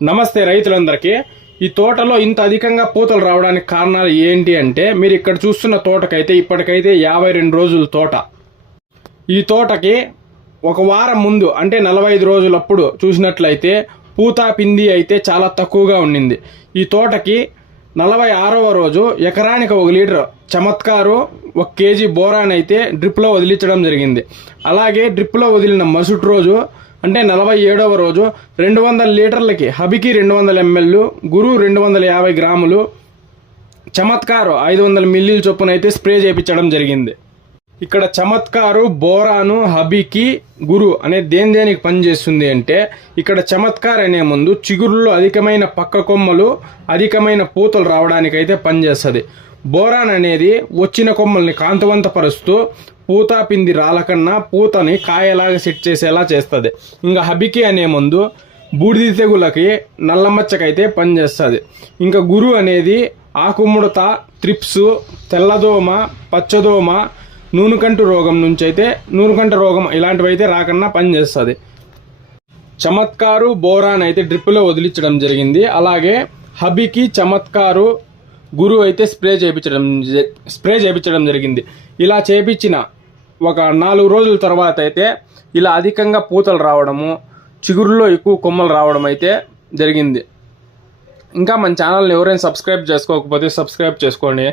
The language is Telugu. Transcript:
నమస్తే రైతులందరికీ. ఈ తోటలో ఇంత అధికంగా పూతలు రావడానికి కారణాలు ఏంటి అంటే మీరు ఇక్కడ చూస్తున్న తోటకైతే ఇప్పటికైతే యాభై రెండు రోజుల తోట. ఈ తోటకి ఒక వారం ముందు అంటే నలభై ఐదు రోజులప్పుడు చూసినట్లయితే పూత పిండి అయితే చాలా తక్కువగా ఉండింది ఈ తోటకి నలభై ఆరవ రోజు ఎకరానికి ఒక లీటర్ చమత్కారు ఒక కేజీ బోరాన్ అయితే డ్రిప్లో వదిలించడం జరిగింది. అలాగే డ్రిప్లో వదిలిన మరుసటి రోజు అంటే నలభై ఏడవ రోజు రెండు వందల లీటర్లకి హబికి రెండు వందల ఎంఎల్ గురు రెండు వందల యాభై గ్రాములు చమత్కారు ఐదు వందల మిల్లీలు చొప్పున అయితే స్ప్రే చేయించడం జరిగింది. ఇక్కడ చమత్కారు బోరాను హబీకి గురు అనే దేని దేనికి పనిచేస్తుంది అంటే ఇక్కడ చమత్కార్ అనే ముందు చిగురుల్లో అధికమైన పక్క కొమ్మలు అధికమైన పూతలు రావడానికైతే పనిచేస్తుంది బోరాన్ అనేది వచ్చిన కొమ్మల్ని కాంతవంతపరుస్తూ పూత పిండి రాలకన్నా పూతని కాయలాగా సెట్ చేసేలా చేస్తుంది. ఇంకా హబికి అనే ముందు బూడిద తెగులకి నల్లమచ్చకైతే పనిచేస్తుంది ఇంకా గురు అనేది ఆకుముడత త్రిప్స్ తెల్లదోమ పచ్చదోమ నూనెకంటు రోగం నుంచి అయితే నూనెకంట రోగం ఇలాంటివైతే రాకుండా రాకన్నా పనిచేస్తుంది చమత్కారు బోరాన్ అయితే డ్రిప్లో వదిలించడం జరిగింది. అలాగే హబీకి చమత్కారు గురు అయితే స్ప్రే చేయించడం జ- స్ప్రే చేయించడం జరిగింది. ఇలా చేపించిన ఒక నాలుగు రోజుల తర్వాత అయితే ఇలా అధికంగా పూతలు రావడము చిగురులో ఎక్కువ కొమ్మలు రావడం అయితే జరిగింది. ఇంకా మన ఛానల్ని ఎవరైనా సబ్స్క్రైబ్ చేసుకోకపోతే సబ్స్క్రైబ్ చేసుకోండి.